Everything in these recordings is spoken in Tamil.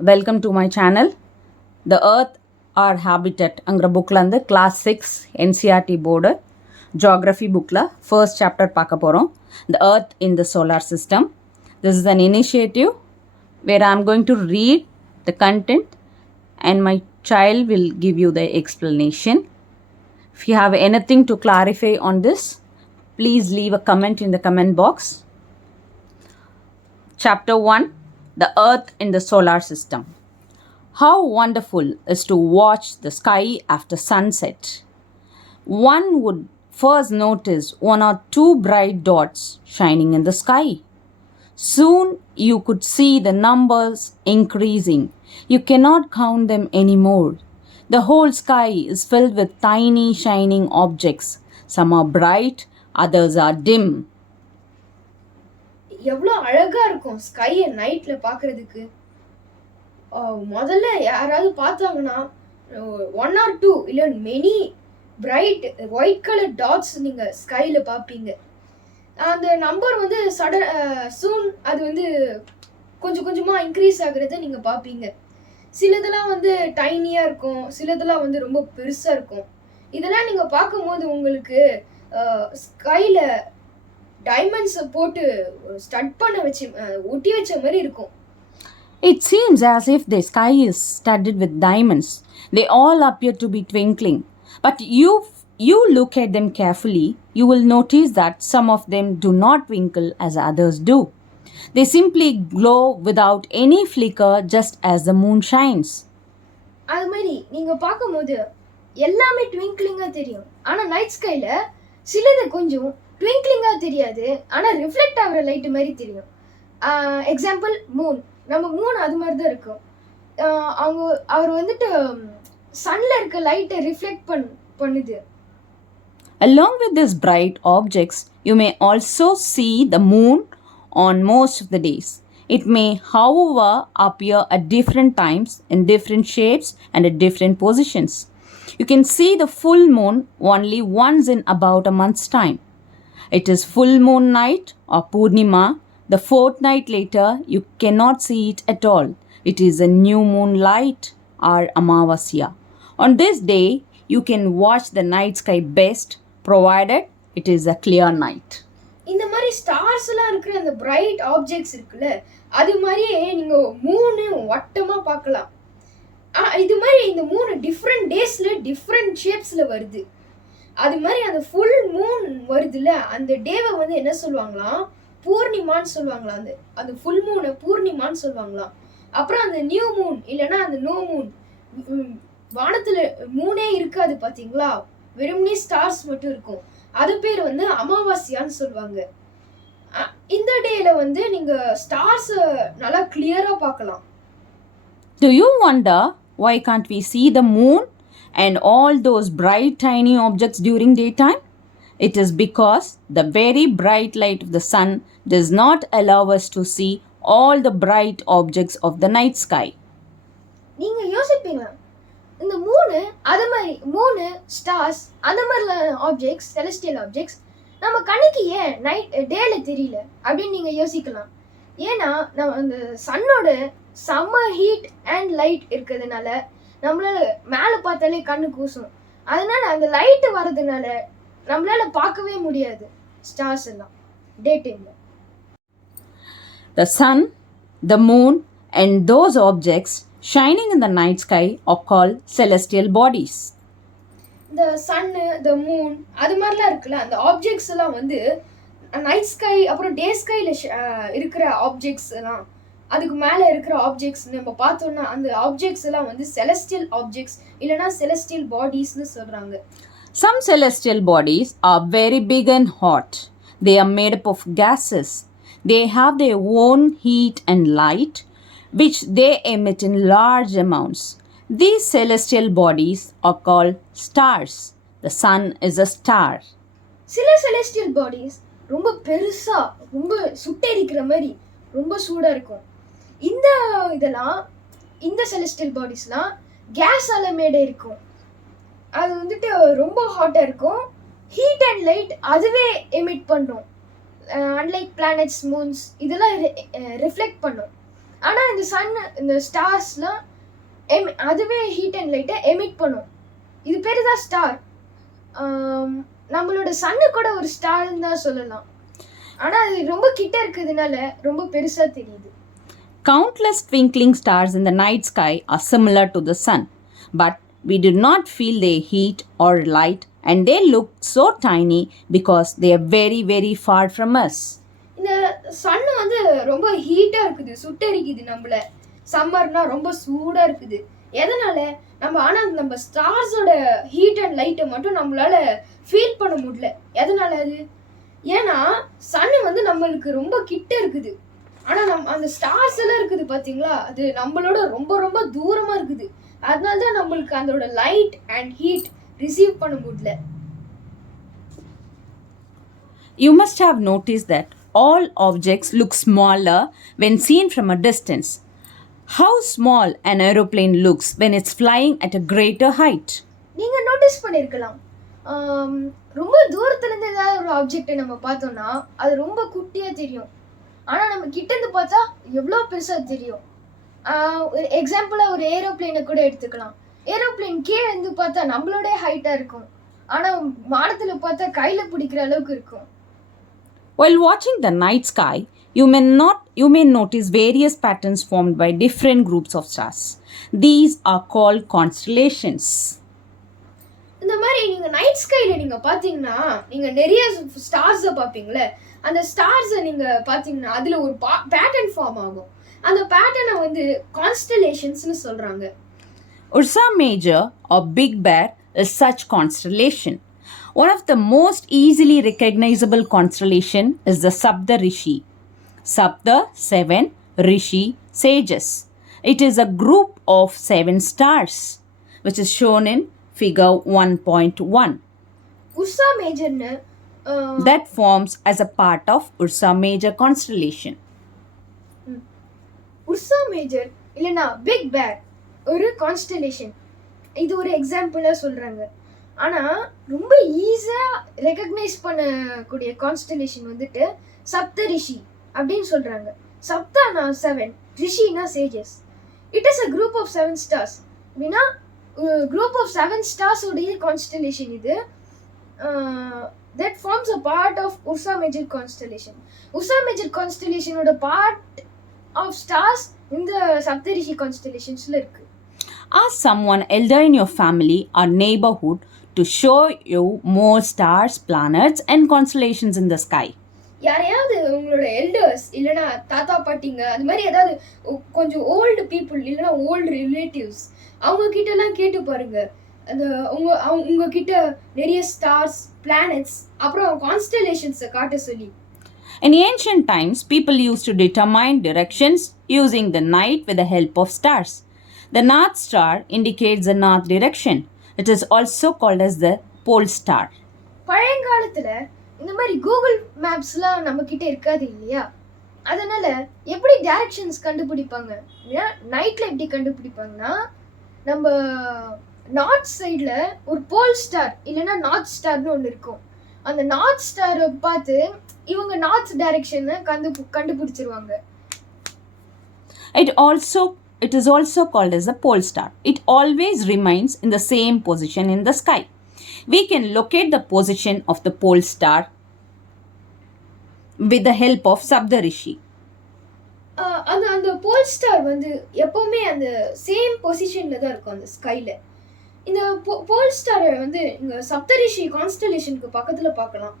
Welcome to my channel. The Earth, Our Habitat அங்கிற புக்கில் வந்து கிளாஸ் 6 NCERT போர்டு ஜியாகிரஃபி புக்கில் ஃபர்ஸ்ட் சாப்டர் பார்க்க போகிறோம். The Earth in the Solar System. This is an initiative where I am going to read the content and my child will give you the explanation. If you have anything to clarify on this, please leave a comment in the comment box. Chapter 1, The Earth in the Solar System. How wonderful is to watch the sky after sunset. One would first notice one or two bright dots shining in the sky. Soon you could see the numbers increasing. You cannot count them anymore. The whole sky is filled with tiny shining objects. Some are bright, others are dim. எவ்வளோ அழகா இருக்கும் ஸ்கையை நைட்ல பாக்குறதுக்கு. முதல்ல யாராவது பார்த்தாங்கன்னா 1 or 2 இல்லை many bright white colour dots நீங்க ஸ்கைல பார்ப்பீங்க. அந்த நம்பர் வந்து சூன் அது வந்து கொஞ்சம் கொஞ்சமா இன்க்ரீஸ் ஆகுறத நீங்க பார்ப்பீங்க. சிலதெல்லாம் வந்து டைனியா இருக்கும், சிலதெல்லாம் வந்து ரொம்ப பெருசா இருக்கும். இதெல்லாம் நீங்க பார்க்கும்போது உங்களுக்கு ஸ்கைல டைமண்ட்ஸ் போட்டு ஸ்டட் பண்ண வச்சு ஒட்டி வச்ச மாதிரி இருக்கும். It seems as if the sky is studded with diamonds. They all appear to be twinkling. But you look at them carefully, you will notice that some of them do not twinkle as others do. They simply glow without any flicker, just as the moon shines. அது மாதிரி நீங்க பார்க்கும்போது எல்லாமே ட்விங்க்லிங்கா தெரியும். ஆனா நைட் ஸ்கைல சிலது கொஞ்சம் ட்விங்க்லிங்காக தெரியாது, ஆனால் ரிஃப்ளெக்ட் ஆகிற லைட்டு மாதிரி தெரியும். Example Moon. நம்ம மூன் அது மாதிரி தான் இருக்கும். அவர் வந்துட்டு சன்ல இருக்க லைட்டை ரிஃப்ளெக்ட் பண்ணுது. Along with these bright objects, you may also see the moon on most of the days. It may, however, appear at different times, in different shapes, and at different positions. You can see the full moon only once in about a month's time. It is full moon night or Purnima. The fortnight later, you cannot see it at all. It is a new moon light or Amavasya. On this day, you can watch the night sky best, provided it is a clear night. இந்த மாதிரி ஸ்டார்ஸ் எல்லாம் இருக்கிற அந்த பிரைட் ஆப்ஜெக்ட்ஸ் இருக்குல்ல, அது மாதிரியே நீங்க மூணு வட்டமா பார்க்கலாம். இது மாதிரி இந்த மூணு டிஃப்ரெண்ட் டேஸ்ல டிஃப்ரெண்ட் ஷேப்ஸ்ல வருது. அது மாதிரி அந்த ஃபுல் மூன் வருதுல்ல, அந்த டேவை வந்து என்ன சொல்லுவாங்களாம், பூர்ணிமான்னு சொல்லுவாங்களாம். அந்த ஃபுல் மூனை பூர்ணிமான்னு சொல்லுவாங்களாம். அப்புறம் அந்த நியூ மூன் இல்லைன்னா அந்த நோ மூன், வானத்துல மூனே இருக்காது பாத்தீங்களா, வெறும்னே ஸ்டார்ஸ் மட்டும் இருக்கும், அது பேர் வந்து அமாவாசையான்னு சொல்லுவாங்க. இந்த டேல வந்து நீங்க ஸ்டார்ஸ் நல்லா கிளியரா பார்க்கலாம். Do you wonder why can't we see the moon and all those bright tiny objects during daytime? It is because the very bright light of the sun does not allow us to see all the bright objects of the night sky. நீங்க யோசிப்பீங்க, இந்த மூணு அது மாதிரி மூணு ஸ்டார்ஸ் அந்த மாதிரி ஆப்ஜெக்ட்ஸ், செலஸ்டியல் ஆப்ஜெக்ட்ஸ் நம்ம கண்ணுக்கு ஏன் டேல தெரியல அப்படின்னு நீங்க யோசிக்கலாம். ஏன்னா நம்ம அந்த சன்னோட சம்மர் ஹீட் அண்ட் லைட் இருக்கிறதுனால நம்மளால மேலே பார்த்தாலே கண்ணு கூசும். அதனால அந்த லைட் வர்றதுனால நம்மளால பார்க்கவே முடியாது ஸ்டார்ஸ் எல்லாம் டே டைம்ல. The sun, the moon, and those objects shining in the night sky are called celestial bodies. இந்த சன்னு, த மூன் அது மாதிரிலாம் இருக்குல்ல, அந்த ஆப்ஜெக்ட்ஸ் எல்லாம் வந்து நைட் ஸ்கை அப்புறம் டே ஸ்கைல இருக்கிற ஆப்ஜெக்ட்ஸ் எல்லாம், அதுக்கு மேலே இருக்கிற ஆப்ஜெக்ட்ஸ் நம்ம பார்த்தோம்னா அந்த ஆப்ஜெக்ட்ஸ் எல்லாம் வந்து செலஸ்டியல் ஆப்ஜெக்ட்ஸ் இல்லைன்னா செலஸ்டியல் பாடிஸ்னு சொல்கிறாங்க. Some celestial bodies are very big and hot. They are made up of gases. They have their own heat and light, which they emit in large amounts. These celestial bodies are called stars. The sun is a star. சில செலஸ்டியல் பாடிஸ் ரொம்ப பெருசா ரொம்ப சுட்டெரிக்கிற மாதிரி ரொம்ப சூடா இருக்கும். இந்த செலஸ்டியல் பாடிஸ்லாம் கேஸால மேடே இருக்கும். அது வந்துட்டு ரொம்ப ஹாட்டாக இருக்கும். ஹீட் அண்ட் லைட் அதுவே எமிட் பண்ணும். அன்லைக் பிளானட்ஸ், மூன்ஸ் இதெல்லாம் ரிஃப்ளெக்ட் பண்ணும். ஆனால் இந்த ஸ்டார்ஸ்லாம் அதுவே ஹீட் அண்ட் லைட்டை எமிட் பண்ணும். இது பேர் தான் ஸ்டார். நம்மளோட சன்னு கூட ஒரு ஸ்டார்ன்னு தான் சொல்லலாம். ஆனால் அது ரொம்ப கிட்ட இருக்கிறதுனால ரொம்ப பெருசாக தெரியுது. Countless twinkling stars in the night sky are similar to the sun, but we do not feel their heat or light, and they look so tiny because they are very, very far from us. இந்த சன்னு வந்து ரொம்ப ஹீட்டாக இருக்குது, சுட்டரிக்குது நம்மள. சம்மர்னா ரொம்ப சூடாக இருக்குது. எதனால? நம்ம ஸ்டார்ஸோட ஹீட் அண்ட் லைட்டை மட்டும் நம்மளால ஃபீல் பண்ண முடியல. எதனால அது? ஏன்னா சன்னு வந்து நம்மளுக்கு ரொம்ப கிட்ட இருக்குது. ஆனால் அந்த ஸ்டார்ஸ் எல்லாம் இருக்குது பார்த்தீங்களா, அது நம்மளோட ரொம்ப ரொம்ப தூரமாக இருக்குது. அதனால தான் நம்மளுக்கு அதோட லைட் அண்ட் ஹீட் ரிசீவ் பண்ண முடியல. You must have noticed that all objects look smaller when seen from a distance. How small an aeroplane looks when it's flying at a greater height. நீங்கள் நோட்டீஸ் பண்ணியிருக்கலாம், ரொம்ப தூரத்துலேருந்து ஏதாவது ஒரு ஆப்ஜெக்டை நம்ம பார்த்தோம்னா அது ரொம்ப குட்டியாக தெரியும். ஆனால் நம்ம கிட்டேருந்து பார்த்தா எவ்வளோ பெருசாக தெரியும். எக்ஸாம்பிளாக ஒரு ஏரோப்ளேனை கூட எடுத்துக்கலாம். ஏரோப்ளேன் கீழே இருந்து பார்த்தா நம்மளோட ஹைட்டாக இருக்கும், ஆனால் வானத்தில் பார்த்தா கையில் பிடிக்கிற அளவுக்கு இருக்கும். While watching the night sky, you may notice various patterns formed by different groups of stars. These are called constellations. இந்த மாதிரி நீங்கள் நைட் ஸ்கையில் நீங்கள் பார்த்தீங்கன்னா நீங்கள் நிறைய ஸ்டார்ஸை பார்ப்பீங்களே. அந்த ஸ்டார்ஸை நீங்கள் பார்த்தீங்கன்னா அதில் ஒரு பேட்டர்ன் ஃபார்ம் ஆகும். அந்த பேட்டர்னை வந்து கான்ஸ்டலேஷன்ஸ்னு சொல்கிறாங்க. Ursa Major or Big Bear is such constellation. One of the most easily recognizable constellation is the Saptarishi. Sapta, 7, Rishi, sages. It is a group of 7 stars, which is shown in figure 1.1. Ursa Majorன்னு that forms as a part of Ursa Major constellation. Ursa Major இல்லைனா பிக் பேர் ஒரு கான்ஸ்டலேஷன். இது ஒரு எக்ஸாம்பிளாக சொல்கிறாங்க. ஆனால் ரொம்ப ஈஸியாக ரெக்கக்னைஸ் பண்ணக்கூடிய கான்ஸ்டலேஷன் வந்துட்டு சப்தரிஷி அப்படின்னு சொல்கிறாங்க. சப்தானா 7, ரிஷினா sages. It is a group of 7 stars. அப்படின்னா குரூப் ஆஃப் 7 ஸ்டார்ஸ் உடைய கான்ஸ்டலேஷன் இது. That forms a part of Ursa Major constellation. Ursa Major constellation oda part of stars in the Saptarishi constellations la irukku. Ask someone elder in your family or neighborhood to show you more stars, planets and constellations in the sky. யாரையாவது உங்களோட எல்டர்ஸ் இல்லைனா தாத்தா பாட்டிங்க அது மாதிரி ஏதாவது கொஞ்சம் ஓல்டு பீப்புள் இல்லைனா ஓல்டு ரிலேட்டிவ்ஸ் அவங்க கிட்டலாம் கேட்டு பாருங்க. அந்த உங்ககிட்ட நிறைய ஸ்டார்ஸ், பிளானட்ஸ் அப்புறம் கான்ஸ்டலேஷன்ஸை காட்ட சொல்லி. In ancient times, people used to determine directions using the night with the help of stars. The North Star indicates the north direction. It is also called as the pole star. பழையங்காலத்தில் இந்த மாதிரி கூகுள் மேப்ஸ்லாம் நம்மக்கிட்ட இருக்காது இல்லையா? அதனால் எப்படி டைரக்ஷன்ஸ் கண்டுபிடிப்பாங்க? நைட்டில் எப்படி கண்டுபிடிப்பாங்கன்னா நம்ம நார்த் சைடில் ஒரு போல் ஸ்டார் இல்லைன்னா நார்த் ஸ்டார்னு ஒன்று இருக்கும். அந்த நார்த் ஸ்டாரை பார்த்து இவங்க நார்த் டைரக்ஷனை கண்டுபிடிச்சிருவாங்க. It is also called as a pole star. It always remains in the same position in the sky. We can locate the position of the pole star with the help of Saptarishi. அந்த போல் ஸ்டார் வந்து எப்போவுமே அந்த சேம் பொசிஷனில் தான் இருக்கும் அந்த ஸ்கையில். இந்த போல் ஸ்டாரை வந்து இங்கே சப்தரிஷி கான்ஸ்டலேஷனுக்கு பக்கத்தில் பார்க்கலாம்.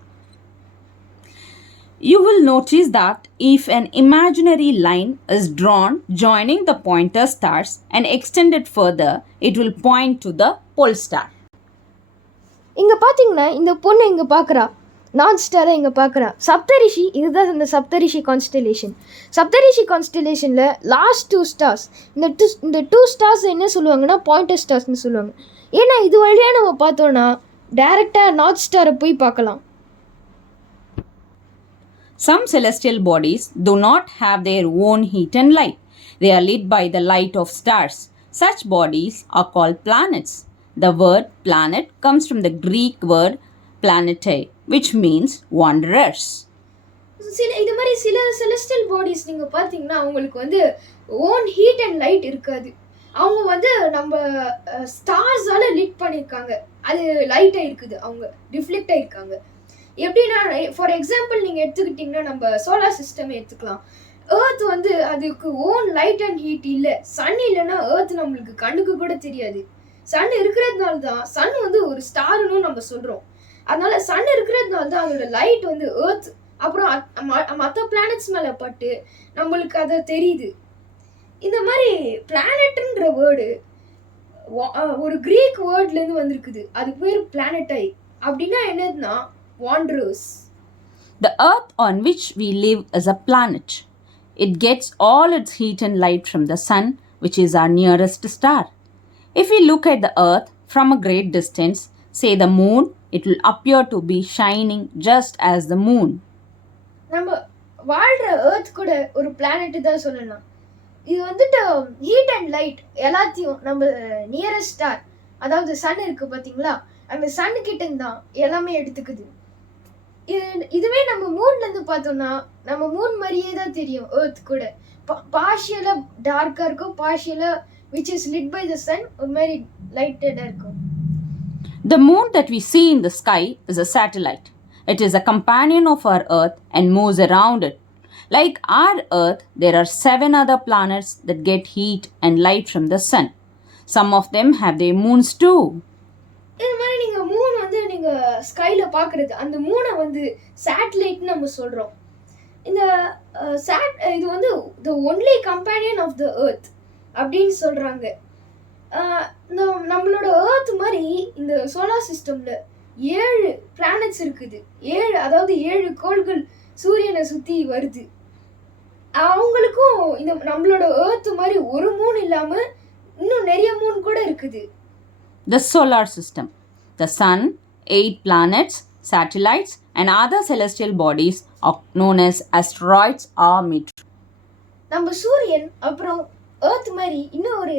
You will notice that if an imaginary line is drawn joining the pointer stars and extended further, it will point to the pole star. இங்கே பார்த்தீங்கன்னா இந்த பொண்ணு இங்கே பார்க்குறா, நார்த் ஸ்டாரை இங்கே பார்க்குறா. சப்தரிஷி இதுதான் அந்த சப்தரிஷி கான்ஸ்டலேஷன். சப்தரிஷி கான்ஸ்டலேஷனில் லாஸ்ட் 2 ஸ்டார்ஸ் இந்த 2 ஸ்டார்ஸ் என்ன சொல்லுவாங்கன்னா பாயிண்டர் ஸ்டார்ஸ்னு சொல்லுவாங்க. ஏன்னா இது வழியாக நம்ம பார்த்தோன்னா டைரெக்டாக நார்த் ஸ்டாரை போய் பார்க்கலாம். Some celestial bodies do not have their own heat and light. They are lit by the light of stars. Such bodies are called planets. The word planet comes from the Greek word planetae, which means wanderers. இது மாதிரி சில செலஸ்டியல் பாடிஸ் நீங்கள் பார்த்தீங்கன்னா அவங்களுக்கு வந்து ஓன் ஹீட் அண்ட் லைட் இருக்காது. அவங்க வந்து நம்ம ஸ்டார்ஸால லிட் பண்ணியிருக்காங்க. அது லைட்டாக இருக்குது, அவங்க ரிஃப்ளெக்ட் ஆகிருக்காங்க. எப்படின்னா, ஃபார் எக்ஸாம்பிள் நீங்கள் எடுத்துக்கிட்டிங்கன்னா நம்ம சோலார் சிஸ்டம் எடுத்துக்கலாம். ஏர்த் வந்து அதுக்கு ஓன் லைட் அண்ட் ஹீட் இல்லை. சன் இல்லைன்னா ஏர்த் நம்மளுக்கு கண்ணுக்கு கூட தெரியாது. சன் இருக்கிறதுனால தான் சன் வந்து ஒரு ஸ்டார்னு நம்ம சொல்கிறோம். அதனால சன் இருக்கிறதுனால தான் அதோட லைட் வந்து ஏர்த் அப்புறம் மற்ற பிளானட்ஸ் மேலே பட்டு நம்மளுக்கு அதை தெரியுது. இந்த மாதிரி பிளானட்ன்ற வேர்டு ஒரு கிரீக் வேர்ட்லேருந்து வந்திருக்குது. அது பேர் பிளானட்டை. அப்படின்னா என்னதுன்னா wanderers. The earth on which we live is a planet. It gets all its heat and light from the sun, which is our nearest star. If we look at the earth from a great distance, say the moon, it will appear to be shining just as the moon. நம்ம வாழ்ற ஏர்த் கூட ஒரு பிளானட் தான் சொல்லலாம். இது வந்துட்டு ஹீட் அண்ட் லைட் எல்லாத்தையும் நம்ம நியரஸ்ட் ஸ்டார், அதாவது சன் இருக்கு பார்த்தீங்களா, அந்த சன் கிட்ட தான் எல்லாமே எடுத்துக்குது. இதுவே நம்ம மூன்ல இருந்து பார்த்தோம்னா நம்ம மூன் மாதிரியே தான் தெரியும். ஏர்த் கூட பார்ஷியலா டார்க்கா இருக்கும், பார்ஷியலா which is lit by the sun ஒரு மாதிரி லைட்டடா இருக்கும். The moon that we see in the sky is a satellite. It is a companion of our earth and moves around it. Like our earth, there are 7 other planets that get heat and light from the sun. Some of them have their moons too. இந்த மாதிரி நீங்க மூன் வந்து நீங்க ஸ்கைல பாக்குறது, அந்த மூனை வந்து சேட்டலைட் நம்ம சொல்றோம். இந்த இது வந்து the only companion of the earth அப்படின்னு சொல்றாங்க. நம்மளோட ஏர்த் மாதிரி இந்த சோலார் சிஸ்டம்ல 7 பிளானட்ஸ் இருக்குது. 7, அதாவது 7 கோள்கள் சூரியனை சுத்தி வருது. அவங்களுக்கும் இந்த நம்மளோட ஏர்த் மாதிரி ஒரு மூன் இல்லாம இன்னும் நிறைய மூன் கூட இருக்குது. The solar system, the sun, 8 planets, satellites and other celestial bodies are known as asteroids or meteors. நம்ம சூரியன் அப்புறம் ஏர்த் மாதிரி இன்னும் ஒரு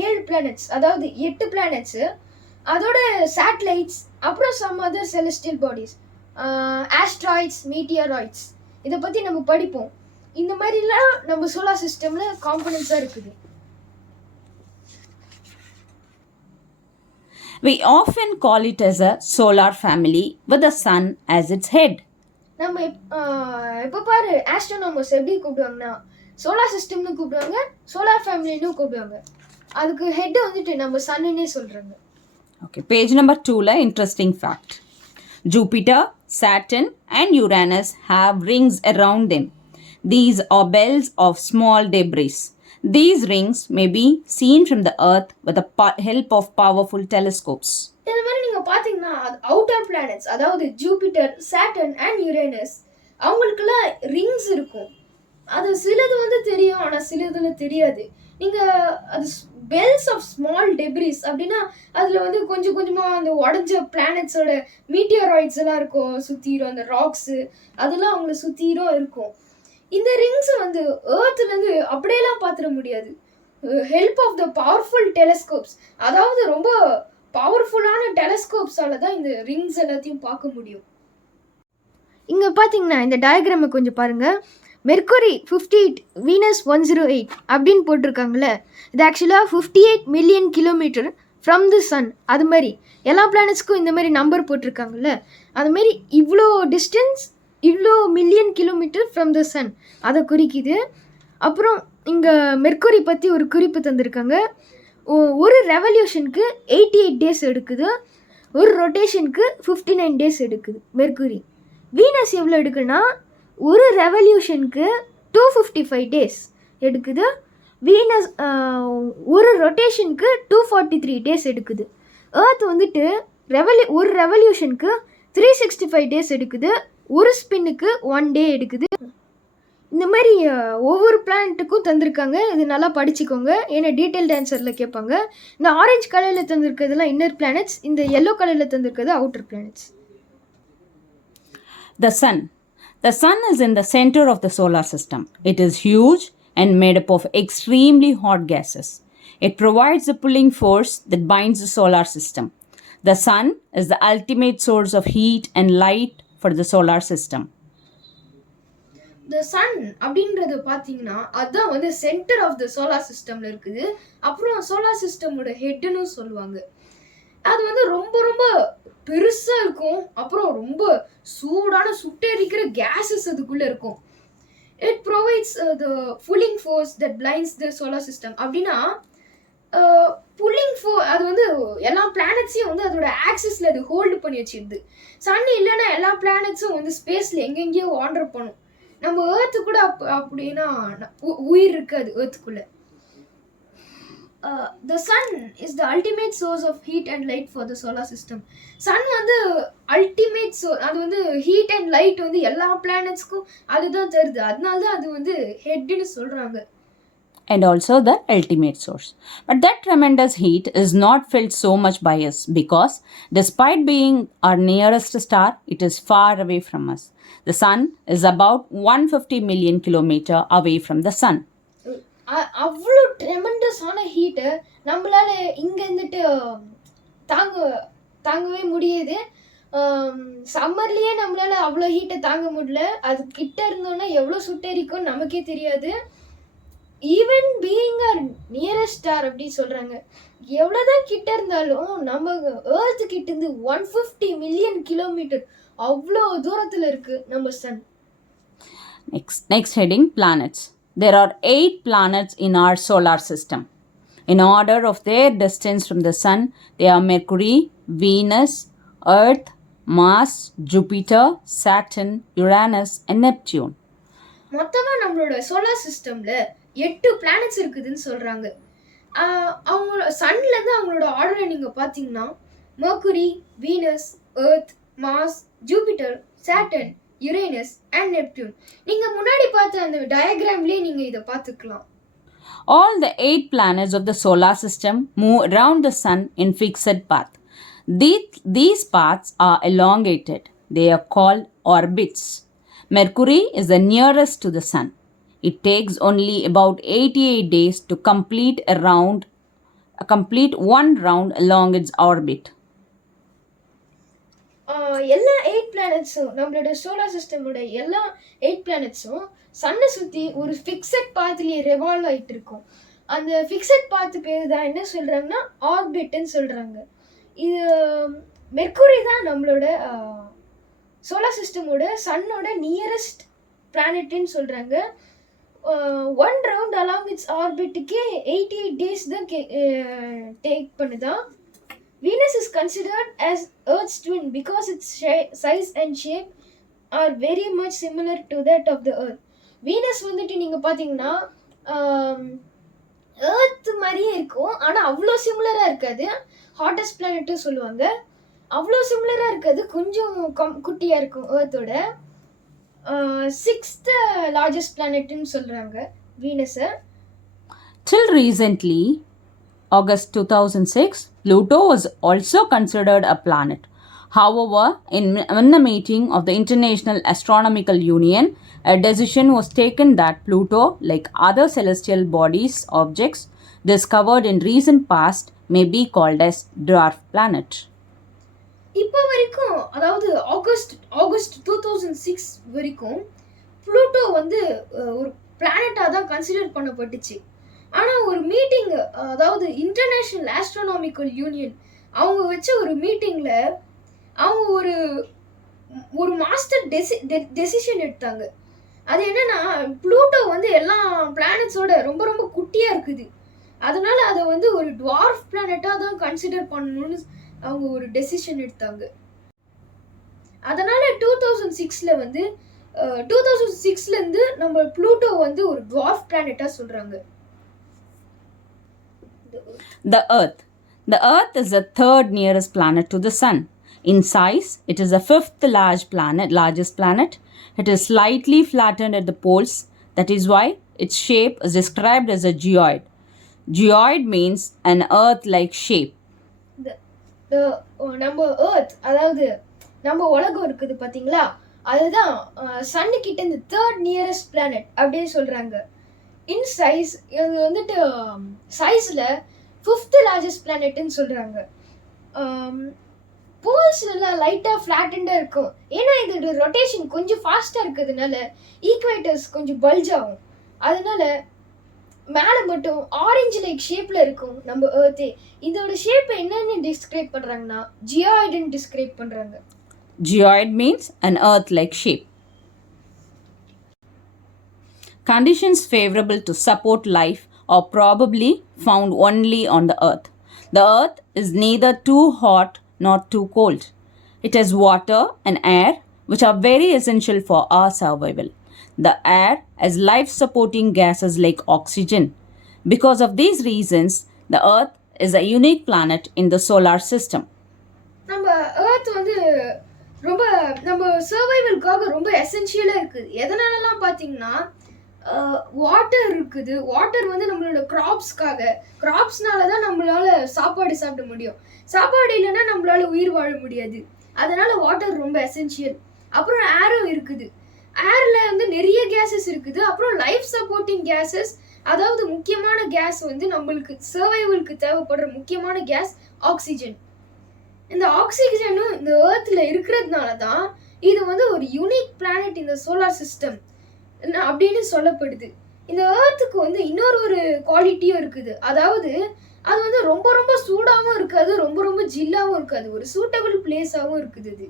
7 பிளானட்ஸ், அதாவது 8 பிளானட்ஸ், அதோட சேட்டலைட்ஸ், அப்புறம் some other celestial bodies, asteroids, meteoroids, இதை பற்றி நம்ம படிப்போம். இந்த மாதிரிலாம் நம்ம சோலார் சிஸ்டமில் காம்பனன்ட்ஸாக இருக்குது. We often call it as a solar family with the sun as its head. நம்ம எப்போ பாரு ஆஸ்ட்ரோனாமர்ஸ் எப்படி கூப்பிடுவாங்கன்னா சோலார் சிஸ்டம்னு கூப்பிடுவாங்க, சோலார் ஃபேமிலின்னு கூப்பிடுவாங்க. அதுக்கு ஹெட் வந்துட்டு நம்ம சன்னுன்னே சொல்கிறாங்க. Okay, page number 2 interesting fact. Jupiter, Saturn and Uranus have rings around them. These are belts of small debris. These rings may be seen from the earth with the help of powerful telescopes. இந்த மாதிரி நீங்க பாத்தீங்கன்னா அவுட்டர் பிளானட்ஸ், அதாவது ஜூபிட்டர், சாட்டர்ன் அண்ட் யுரேனஸ், அவங்களுக்குலாம் ரிங்ஸ் இருக்கும். அது சிலது வந்து தெரியும், ஆனா சிலதுல தெரியாது. நீங்க அது பெல்ஸ் ஆஃப் ஸ்மால் டெப்ரிஸ் அப்படின்னா அதுல வந்து கொஞ்சம் கொஞ்சமா அந்த உடஞ்ச பிளானட்ஸோட மீட்டியராய்ட்ஸ் எல்லாம் இருக்கும் சுத்திரும், அந்த ராக்ஸ் அதெல்லாம் அவங்கள சுத்திரும் இருக்கும். இந்த ரிங்ஸ் வந்து ஏர்த்ல இருந்து அப்படியெல்லாம் பார்த்துட முடியாது. Help of the powerful telescopes, அதாவது ரொம்ப பவர்ஃபுல்லான டெலஸ்கோப்ஸால தான் இந்த ரிங்ஸ் எல்லாத்தையும் பார்க்க முடியும். இங்க பாத்தீங்கன்னா இந்த டயக்ராமை கொஞ்சம் பாருங்க. மெர்க்குரி 58, வீனஸ் 108 அப்படின்னு போட்டிருக்காங்கல்ல, இது ஆக்சுவலாக 58 million kilometre from the sun. அது மாதிரி எல்லா பிளானட்ஸ்க்கும் இந்த மாதிரி நம்பர் போட்டிருக்காங்கல்ல, அது மாதிரி இவ்வளோ டிஸ்டன்ஸ், இவ்வளோ million kilometre from the sun அதை குறிக்குது. அப்புறம் இங்கே மெர்க்குரி பற்றி ஒரு குறிப்பு தந்திருக்காங்க. ஒரு ரெவல்யூஷனுக்கு 88 டேஸ் எடுக்குது, ஒரு ரொட்டேஷனுக்கு 59 டேஸ் எடுக்குது மெர்க்குரி. வீனஸ் எவ்வளோ எடுக்குன்னா ஒரு ரெவல்யூஷனுக்கு 255 டேஸ் எடுக்குது. வீனஸ் ஒரு ரொட்டேஷனுக்கு 243 டேஸ் எடுக்குது. ஏர்த் வந்துட்டு ஒரு ரெவல்யூஷனுக்கு 365 டேஸ் எடுக்குது, ஒரு ஸ்பின்னுக்கு 1 டே எடுக்குது. இந்த மாதிரி ஒவ்வொரு பிளானட்டுக்கும் தந்திருக்காங்க. இது நல்லா படிச்சுக்கோங்க, ஏன்னா டீட்டெயில்டு ஆன்சரில் கேட்பாங்க. இந்த ஆரஞ்சு கலரில் தந்திருக்கிறதுலாம் இன்னர் பிளானட்ஸ், இந்த எல்லோ கலரில் தந்திருக்கிறது outer planets. The sun. The sun is in the center of the solar system. It is huge and made up of extremely hot gases. It provides the pulling force that binds the solar system. The sun is the ultimate source of heat and light for the solar system. The sun அப்படின்றது பார்த்தீங்கன்னா அதுதான் வந்து சென்டர் ஆஃப் த சோலார் சிஸ்டம்ல இருக்குது. அப்புறம் சோலார் சிஸ்டமோட ஹெட்னு சொல்லுவாங்க. அது வந்து ரொம்ப ரொம்ப பெருசா இருக்கும். அப்புறம் ரொம்ப சூடான சுட்டெரிக்கிற கேஸஸ் அதுக்குள்ள இருக்கும். It provides the pulling force that blinds the solar system. அப்படின்னா புல்லிங் அது வந்து எல்லா பிளானட்ஸையும் வந்து அதோட ஆக்சிஸ்ல அது ஹோல்டு பண்ணி வச்சிருது. சன் இல்லைன்னா எல்லா பிளானட்ஸும் வந்து ஸ்பேஸ்ல எங்கெங்கேயோ வாண்டர் பண்ணும். நம்ம ஏர்த்து கூட அப்படின்னா உயிர் இருக்காது ஏர்த்துக்குள்ள. The sun is the ultimate source of heat and light for the solar system. Sun வந்து ultimate source. அது வந்து heat and light வந்து எல்லா பிளானட்ஸ்க்கும் அதுதான் தருது. அதனால தான் அது வந்து ஹெட்னு சொல்றாங்க. And also the ultimate source. But that tremendous heat is not felt so much by us because despite being our nearest star, it is far away from us. The sun is about 150 million kilometers away from the sun. அவ்வளோ ட்ரெமெண்டஸான ஹீட்டை நம்மளால இங்கே இருந்துட்டு தாங்கவே முடியுது. சம்மர்லேயே நம்மளால அவ்வளோ ஹீட்டை தாங்க முடியல. அது கிட்ட இருந்தோன்னா எவ்வளோ சுட்டெரிக்கும் நமக்கே தெரியாது. Even being a nearest star அப்படின்னு சொல்கிறாங்க. எவ்வளோதான் கிட்ட இருந்தாலும் நம்ம ஏர்த்து கிட்ட இருந்து 150 மில்லியன் கிலோமீட்டர் அவ்வளோ தூரத்தில் இருக்குது நம்ம Sun. Next heading, planets. There are 8 planets in our solar system. In order of their distance from the sun, they are Mercury, Venus, Earth, Mars, Jupiter, Saturn, Uranus and Neptune. மொத்தமாக நம்மளோட சோலார் சிஸ்டமில் 8 பிளானட்ஸ் இருக்குதுன்னு சொல்கிறாங்க. அவங்க சன்லேருந்து அவங்களோட ஆர்டரை நீங்கள் பார்த்தீங்கன்னா Mercury, Venus, Earth, Mars, Jupiter, Saturn, Uranus and Neptune. நீங்க முன்னாடி பார்த்த அந்த டயகிராம்லயே நீங்க இத பார்த்துக்கலாம். All the 8 planets of the solar system move around the sun in fixed path. These paths are elongated. They are called orbits. Mercury is the nearest to the sun. It takes only about 88 days to complete one round along its orbit. எல்லா 8 பிளானட்ஸும் நம்மளோட சோலார் சிஸ்டமோட எல்லா 8 பிளானட்ஸும் சன்னை சுற்றி ஒரு ஃபிக்ஸட் பாத்லேயே ரெவால்வ் ஆகிட்டு இருக்கும். அந்த ஃபிக்ஸட் பாத்து பேர் தான் என்ன சொல்கிறாங்கன்னா ஆர்பிட்ன்னு சொல்கிறாங்க. இது மெர்க்குரி தான் நம்மளோட சோலார் சிஸ்டமோட சன்னோட நியரஸ்ட் பிளானட்னு சொல்கிறாங்க. ஒன் ரவுண்ட் அலாங் இட்ஸ் ஆர்பிட்டுக்கே 88 டேஸ் தான் டேக் பண்ணுதான். Venus is considered as Earth's twin because its size and shape are very much similar to that of the Earth. Venus வந்துட்டு நீங்கள் பார்த்தீங்கன்னா Earth மாதிரியே இருக்கும். ஆனால் அவ்வளோ சிமிலராக இருக்காது. ஹாட்டஸ்ட் பிளானட்டும் சொல்லுவாங்க. அவ்வளோ சிமிலராக இருக்காது. கொஞ்சம் குட்டியாக இருக்கும் Earthோட. 6th largest planetன்னு சொல்கிறாங்க வீனஸை. Till recently, August 2006, Pluto was also considered a planet. However, in a meeting of the International Astronomical Union, a decision was taken that Pluto, like other celestial bodies, objects discovered in recent past, may be called as dwarf planet. இப்போ வரைக்கும் அதாவது ஆகஸ்ட் 2006 வரைக்கும் ப்ளூட்டோ வந்து ஒரு பிளானட்டாக தான் கன்சிடர் பண்ணப்பட்டுச்சு. ஆனால் ஒரு மீட்டிங், அதாவது இன்டர்நேஷ்னல் ஆஸ்ட்ரோனாமிக்கல் யூனியன் அவங்க வச்ச ஒரு மீட்டிங்கில் அவங்க ஒரு மாஸ்டர் டெசிஷன் எடுத்தாங்க. அது என்னன்னா ப்ளூட்டோ வந்து எல்லா பிளானட்ஸோட ரொம்ப ரொம்ப குட்டியாக இருக்குது. அதனால அதை வந்து ஒரு டுவார்ஃப் பிளானட்டாக தான் கன்சிடர் பண்ணணும்னு அவங்க ஒரு டெசிஷன் எடுத்தாங்க. அதனால 2006லேருந்து நம்ம ப்ளூட்டோ வந்து ஒரு டுவார்ஃப் பிளானட்டாக சொல்கிறாங்க. The Earth. The Earth is the third nearest planet to the Sun. In size, it is the fifth largest planet. It is slightly flattened at the poles. That is why its shape is described as a geoid. Geoid means an Earth-like shape. நம்ம Earth, அதாவது நம்ம உலகம் இருக்குது பார்த்தீங்களா, அதுதான் சன்னு கிட்ட இந்த தேர்ட் நியரஸ்ட் பிளானட் அப்படின்னு சொல்கிறாங்க. இன் சைஸ் இது வந்துட்டு சைஸில் 5th largest பிளானட்னு சொல்கிறாங்க. போல்ஸ்லாம் லைட்டாக ஃப்ளாட்டண்டாக இருக்கும். ஏன்னா இதோட ரொட்டேஷன் கொஞ்சம் ஃபாஸ்ட்டாக இருக்கிறதுனால ஈக்குவேட்டர்ஸ் கொஞ்சம் பல்ஜ் ஆகும். அதனால மேலே மட்டும் ஆரஞ்சு லைக் ஷேப்பில் இருக்கும் நம்ம ஏர்த்தே. இதோட ஷேப் என்னன்னு டிஸ்கிரைப் பண்ணுறாங்கன்னா ஜியாய்டுன்னு டிஸ்கிரைப் பண்ணுறாங்க. Geoid means an earth-like shape. Conditions favorable to support life are probably found only on the earth. The earth is neither too hot nor too cold. It has water and air, which are very essential for our survival. The air has life-supporting gases like oxygen. Because of these reasons, the earth is a unique planet in the solar system. நம்ம ஏர்த் வந்து ரொம்ப நம்ம சர்வைவல்காக ரொம்ப எசென்ஷியலாக இருக்குது. எதனாலலாம் பார்த்தீங்கன்னா வாட்டர் இருக்குது. வாட்டர் வந்து நம்மளோட கிராப்ஸ்னால தான் நம்மளால சாப்பாடு சாப்பிட முடியும். சாப்பாடு இல்லைன்னா நம்மளால உயிர் வாழ முடியாது. அதனால வாட்டர் ரொம்ப எசென்ஷியல். அப்புறம் ஏரும் இருக்குது. ஏர்ல வந்து நிறைய கேஸஸ் இருக்குது. அப்புறம் லைஃப் சப்போர்ட்டிங் கேஸஸ், அதாவது முக்கியமான கேஸ் வந்து நம்மளுக்கு சர்வைவலுக்கு தேவைப்படுற முக்கியமான கேஸ் ஆக்சிஜன். இந்த ஆக்சிஜனும் இந்த ஏர்த்ல இருக்கிறதுனால தான் இது வந்து ஒரு யூனிக் பிளானட் இந்த சோலார் சிஸ்டம் அப்படின்னு சொல்லப்படுது. இந்த ஏர்த்துக்கு வந்து இன்னொரு குவாலிட்டியும் இருக்குது. அதாவது அது வந்து ரொம்ப ரொம்ப சூடாகவும் இருக்காது, ரொம்ப ரொம்ப ஜில்லாகவும் இருக்காது. ஒரு சூட்டபிள் பிளேஸாகவும் இருக்குது இது.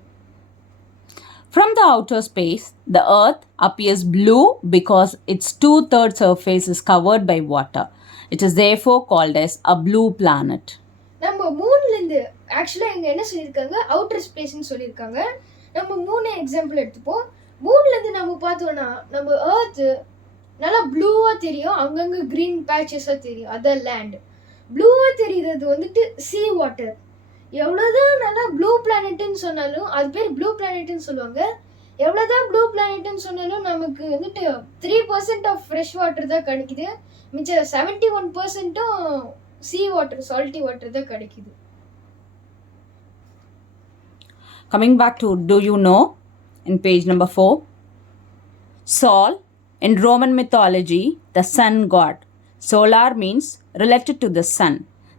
From the outer space, the earth appears blue because its 2/3 surface is covered by water. It is therefore called as a blue planet. நம்ம மூன்லேருந்து ஆக்சுவலாக இங்கே என்ன சொல்லியிருக்காங்க, அவுட்டர் ஸ்பேஸ்ன்னு சொல்லியிருக்காங்க. நம்ம மூணு எக்ஸாம்பிள் எடுத்துப்போம். மூன்லேருந்து நம்ம பார்த்தோன்னா நம்ம ஏர்த்து நல்லா ப்ளூவாக தெரியும், அங்கங்கே க்ரீன் பேச்சஸாக தெரியும், அதான் லேண்ட். ப்ளூவாக தெரியுறது வந்துட்டு சீ வாட்டர். எவ்வளோதான் நல்லா ப்ளூ பிளானட்டுன்னு சொன்னாலும், அது பேர் ப்ளூ பிளானட்டுன்னு சொல்லுவாங்க. எவ்வளோதான் ப்ளூ பிளானட்டுன்னு சொன்னாலும் நமக்கு வந்துட்டு 3% ஆஃப் ஃப்ரெஷ் வாட்டர் தான் கிடைக்குது. மிச்சம் 71%ம் சீ வாட்டர், சால்ட்டி வாட்டர் தான் கிடைக்குது. Coming back to do you know in page number 4. Sol, in Roman mythology, the sun god. Solar means related to the sun.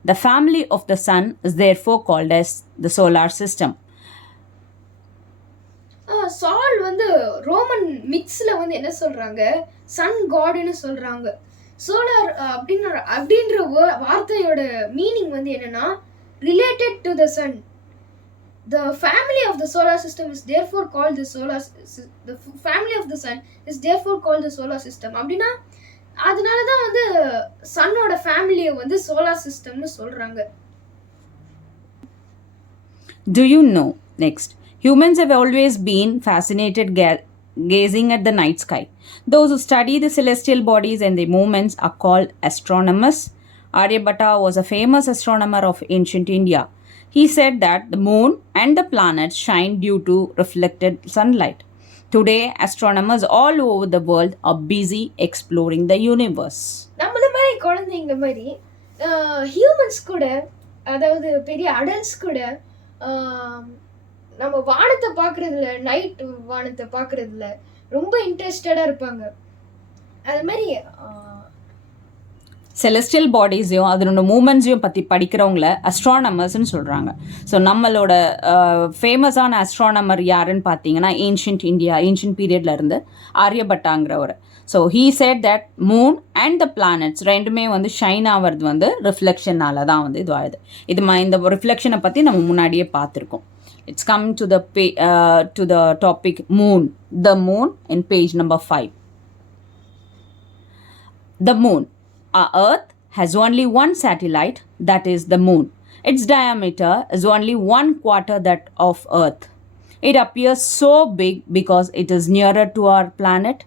The family of the sun is therefore called as the solar system. சால் வந்து ரோமன் மிக்ஸில் வந்து என்ன சொல்கிறாங்க, சன் காடுன்னு சொல்கிறாங்க. சோலார் அப்படின்ற வார்த்தையோட மீனிங் வந்து என்னன்னா related to the sun. The family of the solar system is therefore called the family of the sun is therefore called the solar system. அப்படின்னா அதனால தான் வந்து சன்னோட ஃபேமிலியை வந்து சோலார் சிஸ்டம்னு சொல்றாங்க. Do you know? Next, humans have always been fascinated gazing at the night sky. Those who study the celestial bodies and their movements are called astronomers. Aryabhatta was a famous astronomer of ancient India. He said that the moon and the planets shine due to reflected sunlight. Today, astronomers all over the world are busy exploring the universe. நம்மள மாதிரி குழந்தைங்க மாதிரி ஹியூமன்ஸ் கூட, அதாவது பெரிய அடல்ட்ஸ் கூட நம்ம வானத்தை பார்க்குறதுல, நைட் வானத்தை பார்க்குறதுல ரொம்ப இன்ட்ரெஸ்டடாக இருப்பாங்க. அது மாதிரி செலஸ்டியல் பாடிஸையும் அதனோட மூமெண்ட்ஸையும் பற்றி படிக்கிறவங்கள அஸ்ட்ரானமர்ஸ்ன்னு சொல்கிறாங்க. ஸோ நம்மளோட ஃபேமஸான அஸ்ட்ரானமர் யாருன்னு பார்த்தீங்கன்னா ஏன்ஷியன்ட் பீரியட்ல இருந்து ஆரியபட்டாங்கிறவர். So he said that moon and the planets ரெண்டுமே வந்து ஷைன் ஆகிறது வந்து ரிஃப்ளெக்ஷனால தான் வந்து இது ஆகுது. இந்த ரிஃப்ளெக்ஷனை பற்றி நம்ம முன்னாடியே பார்த்துருக்கோம். It's come to the topic Moon. The moon in page number 5. The moon. Our Earth has only one satellite, that is the moon. Its diameter is only 1/4 that of Earth. It appears so big because it is nearer to our planet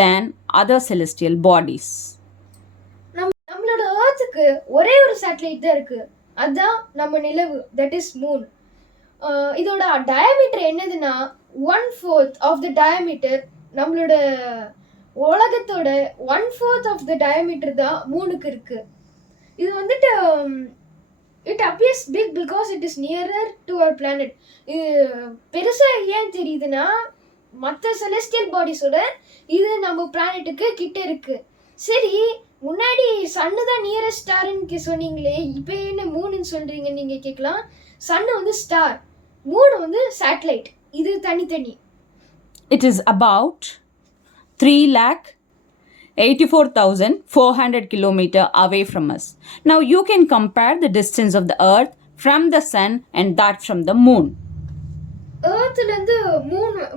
than other celestial bodies. நம்மளோட ஏர்த்துக்கு ஒரே ஒரு சேட்டலைட் தான் இருக்கு, அதுதான் நம்ம நிலவு, that is moon. இதோட டயாமீட்டர் என்னதுன்னா 1/4 ஆஃப் த டயாமீட்டர். நம்மளோட உலகத்தோட 1/4 ஆஃப் த டயாமீட்டர் தான் மூணுக்கு இருக்கு. இது வந்துட்டு it appears big because it is nearer to our planet. இது பெருசாக ஏன் தெரியுதுன்னா மற்ற செலஸ்டியல் பாடிஸோட இது நம்ம பிளானட்டுக்கு கிட்ட இருக்கு. சரி, முன்னாடி சன்னு தான் நியரஸ்ட் ஸ்டார்ன்னு சொன்னீங்களே, இப்போ என்ன மூணுன்னு சொல்றீங்கன்னு நீங்கள் கேட்கலாம். சன்னு வந்து ஸ்டார், மூணு வந்து சேட்டலைட், இது தனித்தனி. It is about 3,84,400 kilometers away from us. Now you can compare the distance of the Earth from the Sun and that from the Moon. ஏர்த்லேருந்து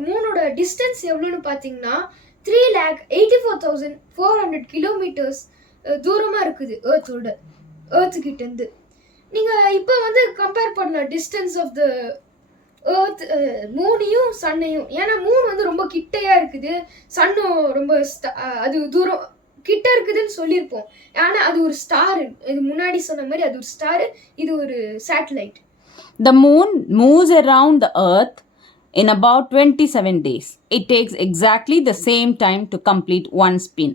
மூணோட டிஸ்டன்ஸ் எவ்வளோன்னு பார்த்தீங்கன்னா 3,84,400 கிலோமீட்டர்ஸ் தூரமாக இருக்குது ஏர்த்துக்கிட்டேருந்து. நீங்கள் இப்போ வந்து கம்பேர் பண்ணலாம் டிஸ்டன்ஸ் ஆஃப் த ஏர்த், மூணையும் சன்னையும். ஏன்னா மூணு வந்து ரொம்ப கிட்டையாக இருக்குது, சன்னும் ரொம்ப அது தூரம் கிட்ட இருக்குதுன்னு சொல்லியிருப்போம். ஆனால் அது ஒரு ஸ்டாரு, இது முன்னாடி சொன்ன மாதிரி அது ஒரு ஸ்டாரு, இது ஒரு satellite. The moon moves around the earth in about 27 days. It takes exactly the same time to complete one spin.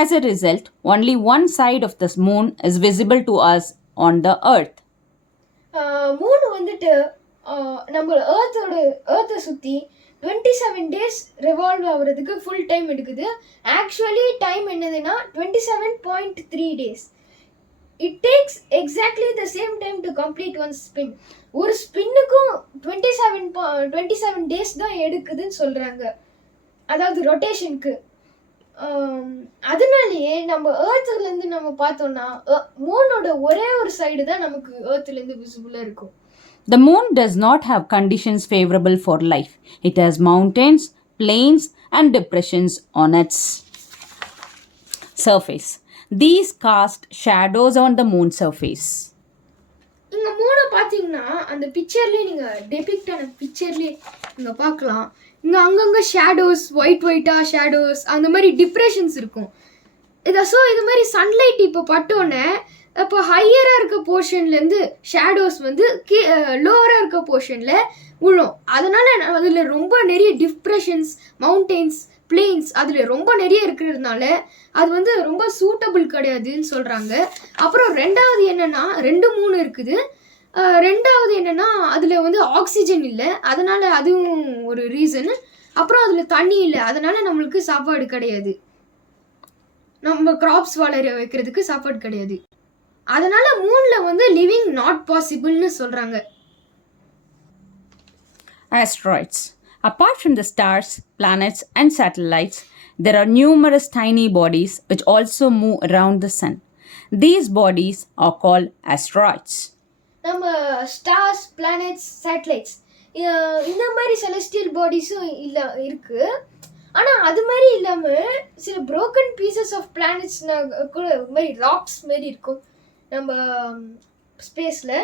As a result, only one side of this moon is visible to us on the earth. மூணு வந்துட்டு நம்ம ஏர்த்தை சுற்றி 27 days ரிவால்வ் ஆகுறதுக்கு ஃபுல் டைம் எடுக்குது. ஆக்சுவலி டைம் என்னதுன்னா 27.3 days. It takes exactly the same time to complete one spin. ஒரு ஸ்பின்னுக்கும் 27 days தான் எடுக்குதுன்னு சொல்கிறாங்க, அதாவது ரொட்டேஷனுக்கு. அதனாலேயே நம்ம ஏர்த்துலேருந்து நம்ம பார்த்தோம்னா மூனோட ஒரே ஒரு சைடு தான் நமக்கு ஏர்த்துலேருந்து விசிபிளாக இருக்கும். The moon does not have conditions favorable for life. It has mountains, plains, and depressions on its surface. These cast shadows on the moon surface. இங்கே மூணை பார்த்தீங்கன்னா அந்த பிக்சர்லேயே நீங்கள் டெபிக்ட் ஆன பிக்சர்லேயே நீங்கள் பார்க்கலாம். இங்கே அங்கங்கே ஷேடோஸ், ஒயிட்டாக ஷேடோஸ், அந்த மாதிரி டிப்ரெஷன்ஸ் இருக்கும். இது மாதிரி சன்லைட் இப்போ பட்டோன்னே இப்போ ஹையராக இருக்க போர்ஷன்லேருந்து ஷேடோஸ் வந்து லோவராக இருக்க போர்ஷனில் விழும். அதனால் அதில் ரொம்ப நிறைய டிப்ரெஷன்ஸ், மவுண்டெயின்ஸ், பிளெயின்ஸ் அதில் ரொம்ப நிறைய இருக்கிறதுனால அது வந்து ரொம்ப சூட்டபிள் கிடையாதுன்னு சொல்கிறாங்க. அப்புறம் ரெண்டாவது என்னென்னா 2-3 இருக்குது. ரெண்டாவது என்னென்னா அதில் வந்து ஆக்சிஜன் இல்லை, அதனால் அதுவும் ஒரு ரீசனு. அப்புறம் அதில் தண்ணி இல்லை, அதனால் நம்மளுக்கு சாப்பாடு கிடையாது, நம்ம கிராப்ஸ் வளர வைக்கிறதுக்கு சாப்பாடு கிடையாது. அதனால் மூணில் வந்து லிவிங் நாட் பாசிபிள்னு சொல்கிறாங்க. Asteroids. Apart from the stars, planets, and satellites, there are numerous tiny bodies which also move around the sun. These bodies are called asteroids. நம்ம ஸ்டார்ஸ், பிளானட்ஸ், சேட்டலைட்ஸ் இந்த மாதிரி செலஸ்டியல் பாடிஸும் இருக்குது. ஆனால் அது மாதிரி இல்லாமல் சில broken பீசஸ் ஆஃப் பிளானட்ஸ்னா கூட மாதிரி ராக்ஸ் மாதிரி இருக்கும் நம்ம ஸ்பேஸில்.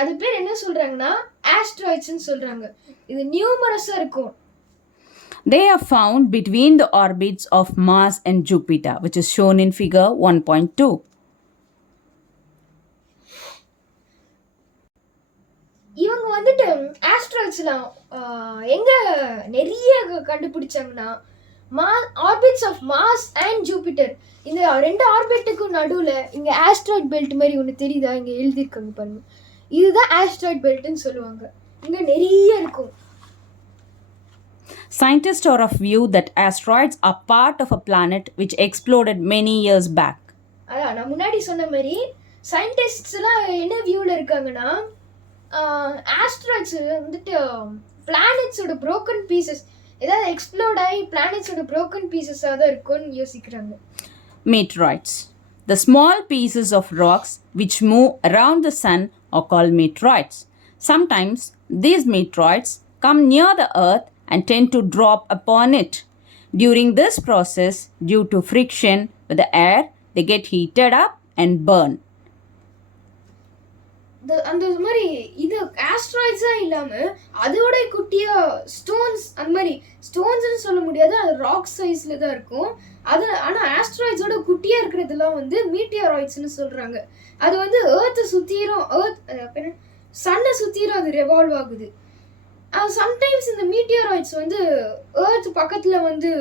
அது பேர் என்ன சொல்கிறாங்கன்னா ஆஸ்ட்ராய்ட்ஸ்ன்னு சொல்கிறாங்க. இது நியூமரஸாக இருக்கும். They are found between the orbits of Mars and Jupiter, which is shown in figure 1.2. இவங்க வந்துட்டு ஆஸ்ட்ராய்ட்ஸ்லாம் எங்கே நிறைய கண்டுபிடிச்சாங்கன்னா orbits of Mars and Jupiter, இந்த 2 ஆர்பிட்டுக்கும் நடுவில் இங்கே ஆஸ்ட்ராய்ட் பெல்ட் மாதிரி ஒன்று தெரியுதா, இங்கே எழுதியிருக்காங்க பாருங்க. இதுதான் ஆஸ்ட்ராய்ட் பெல்ட்னு சொல்லுவாங்க. இங்கே நிறைய இருக்கும். Scientists are of view that asteroids are part of a planet which exploded many years back. அதான் நான் முன்னாடி சொன்ன மாதிரி சயின்டிஸ்ட்ஸ்லாம் என்ன வியூவில் இருக்காங்கன்னா ஆஸ்ட்ராய்ட்ஸ் வந்துட்டு பிளானட்ஸோட broken பீசஸ், ஏதாவது எக்ஸ்ப்ளோர்ட் ஆகி பிளானட்ஸோட broken பீசஸாக தான் இருக்கும்னு யோசிக்கிறாங்க. Meteorites. The small pieces of rocks which move around the sun are called meteoroids. Sometimes these meteoroids come near the earth and tend to drop upon it. During this process, due to friction with the air, they get heated up and burn. அந்த மாதிரி இது ஆஸ்ட்ராய்ட்ஸாக இல்லாமல் அதோட குட்டியாக ஸ்டோன்ஸ், அந்த மாதிரி ஸ்டோன்ஸ்னு சொல்ல முடியாது, அது ராக் சைஸில் தான் இருக்கும். அது ஆனால் ஆஸ்ட்ராய்ட்ஸோட குட்டியாக இருக்கிறதுலாம் வந்து மீட்டியராய்ட்ஸ்னு சொல்கிறாங்க. அது வந்து ஏர்த்தை சுற்றிரும், சன்னை சுற்றிரும் அது ரெவால்வ் ஆகுது. சம்டைம்ஸ் இந்த மீட்டியராய்ட்ஸ் வந்து ஏர்த் பக்கத்தில் வந்து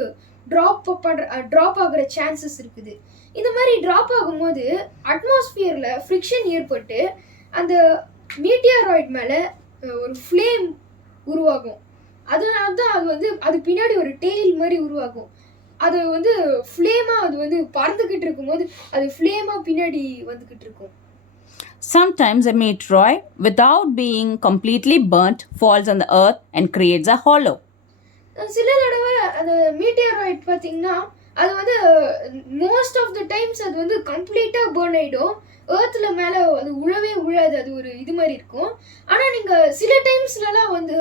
ட்ராப் ஆகிற சான்சஸ் இருக்குது. இந்த மாதிரி ட்ராப் ஆகும்போது அட்மாஸ்பியரில் ஃப்ரிக்ஷன் ஏற்பட்டு அந்த மீட்டியராய்ட் மேலே ஒரு ஃப்ளேம் உருவாகும். அதனால தான் அது வந்து அது பின்னாடி ஒரு டெய்ல் மாதிரி உருவாகும். அது வந்து ஃப்ளேமாக அது வந்து பறந்துக்கிட்டு இருக்கும்போது அது ஃப்ளேமாக பின்னாடி வந்துக்கிட்டு இருக்கும். Sometimes a meteoroid, without being completely burnt, falls on the earth and creates a hollow. சில தடவை அந்த மீட்டியராய்ட் பார்த்தீங்கன்னா அது வந்து மோஸ்ட் ஆஃப் த டைம்ஸ் அது வந்து கம்ப்ளீட்டாக பேர்ன் ஆகிடும். ஏர்த்தில் மேலே அது உழவே உழாது, அது ஒரு இது மாதிரி இருக்கும். ஆனால் நீங்கள் சில டைம்ஸ்லலாம் வந்து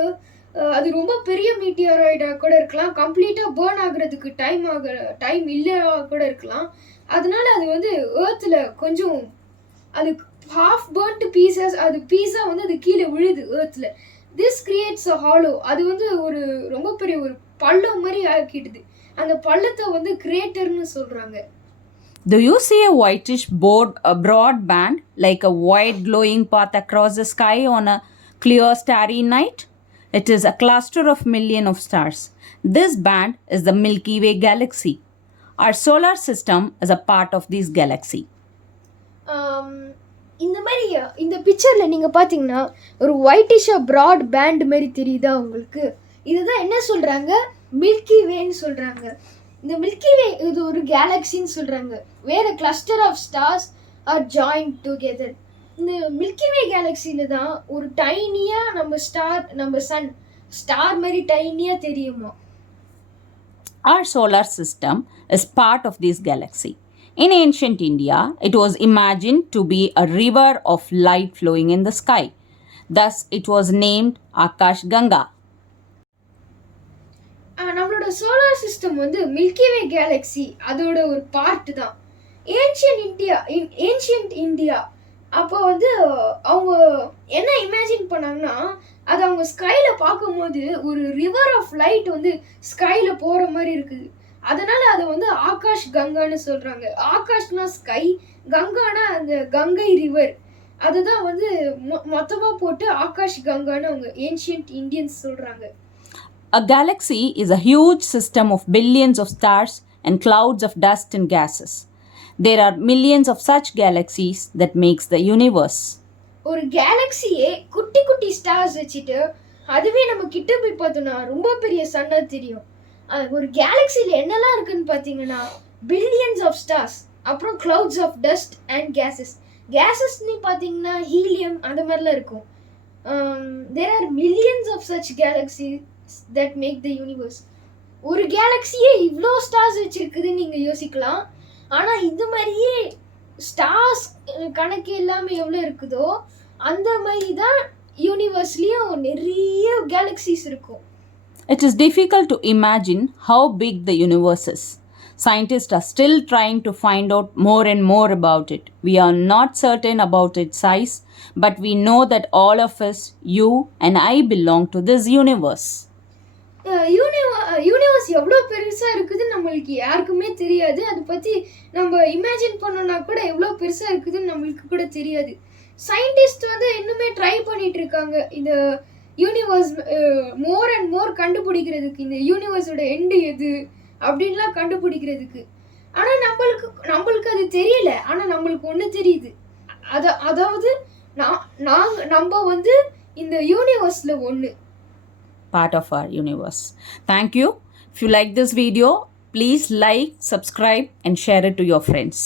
அது ரொம்ப பெரிய மீட்டியராய்டாக கூட இருக்கலாம், கம்ப்ளீட்டாக பேர்ன் ஆகுறதுக்கு டைம் இல்லை கூட இருக்கலாம். அதனால அது வந்து ஏர்த்தில் கொஞ்சம் அது ஹாஃப் பேர்ன்ட் பீசஸ், அது பீஸாக வந்து அது கீழே விழுது ஏர்த்தில். This creates a hollow. அது வந்து ஒரு ரொம்ப பெரிய ஒரு பள்ளம் மாதிரி ஆக்கிடுது. அந்த பள்ளத்தை வந்து கிரேட்டர்னு சொல்கிறாங்க. Do you see a whitish broad band like a white glowing path across the sky on a clear starry night? It is a cluster of millions of stars. This band is the Milky Way galaxy. Our solar system is a part of this galaxy. இந்த மாதிரி இந்த பிக்சரில் நீங்கள் பார்த்தீங்கன்னா ஒரு ஒயிட்டிஷாக ப்ராட் பேண்ட் மாதிரி தெரியுதா உங்களுக்கு? இதுதான் என்ன சொல்கிறாங்க, மில்கி வேன்னு சொல்கிறாங்க. இந்த மில்கி வே இது ஒரு கேலக்சின்னு சொல்கிறாங்க. வேறு cluster of stars are joint together. இந்த மில்கி வே கேலக்சியில் தான் ஒரு டைனியாக நம்ம சன் ஸ்டார் மாதிரி டைனியாக தெரியுமா. Our solar system is part of this galaxy. In ancient India, it was imagined to be a river of light flowing in the sky. Thus, it was named Akash Ganga. நம்மளோட சோலார் சிஸ்டம் வந்து மில்கி வே கேலக்ஸி அதோட ஒரு பார்ட் தான். ஏன்ஷியன்ட் இந்தியா அப்போ வந்து அவங்க என்ன இமேஜின் பண்ணாங்கன்னா, அது அவங்க ஸ்கையில் பார்க்கும்போது ஒரு ரிவர் ஆஃப் லைட் வந்து ஸ்கையில் போகிற மாதிரி இருக்குது. அதனால் அதை வந்து ஆகாஷ் கங்கான்னு சொல்கிறாங்க. ஆகாஷ்னா ஸ்கை, கங்கானா அந்த கங்கை ரிவர். அதுதான் வந்து மொத்தமாக போட்டு ஆகாஷ் கங்கான்னு அவங்க ஏன்ஷியன்ட் இந்தியன்ஸ் சொல்கிறாங்க. A galaxy is a huge system of billions of stars and clouds of dust and gases. There are millions of such galaxies that makes the universe. ஒரு கேலக்ஸியே குட்டி குட்டி ஸ்டார்ஸ் வச்சுட்டு அதுவே நம்ம கிட்ட போய் பார்த்தோம்னா ரொம்ப பெரிய சன்னாக தெரியும். ஒரு கேலக்ஸியில் என்னெல்லாம் இருக்குன்னு பார்த்தீங்கன்னா பில்லியன்ஸ் ஆஃப் ஸ்டார்ஸ், அப்புறம் clouds ஆஃப் டஸ்ட் அண்ட் கேஸஸ்ன்னு பார்த்தீங்கன்னா ஹீலியம் அந்த மாதிரிலாம் இருக்கும். There are millions of such galaxies that make the universe. ஒரு கேலக்ஸியே இவ்வளோ ஸ்டார்ஸ் வச்சிருக்குதுன்னு நீங்கள் யோசிக்கலாம். ஆனால் இது மாதிரியே ஸ்டார்ஸ் கணக்கு எல்லாமே எவ்வளோ இருக்குதோ அந்த மாதிரி தான் யூனிவர்ஸ்லேயும் நிறைய கேலக்ஸிஸ் இருக்கும். It is difficult to imagine how big the universe is. Scientists are still trying to find out more and more about it. We are not certain about its size, but we know that all of us, you and I, belong to this universe. Universe எவ்வளோ பெருசாக இருக்குதுன்னு நம்மளுக்கு யாருக்குமே தெரியாது. அதை பற்றி நம்ம இமேஜின் பண்ணோன்னா கூட எவ்வளோ பெருசாக இருக்குதுன்னு நம்மளுக்கு கூட தெரியாது. சயின்டிஸ்ட் வந்து இன்னுமே ட்ரை பண்ணிட்டு இருக்காங்க இந்த யூனிவர்ஸ் மோர் அண்ட் மோர் கண்டுபிடிக்கிறதுக்கு, இந்த யூனிவர்ஸோட எண்டு எது அப்படின்லாம் கண்டுபிடிக்கிறதுக்கு. ஆனால் நம்மளுக்கு அது தெரியல. ஆனால் நம்மளுக்கு ஒன்று தெரியுது, அதாவது நம்ம வந்து இந்த யூனிவர்ஸில் ஒன்று, part of our universe. Thank you. If you like this video, please like, subscribe and share it to your friends.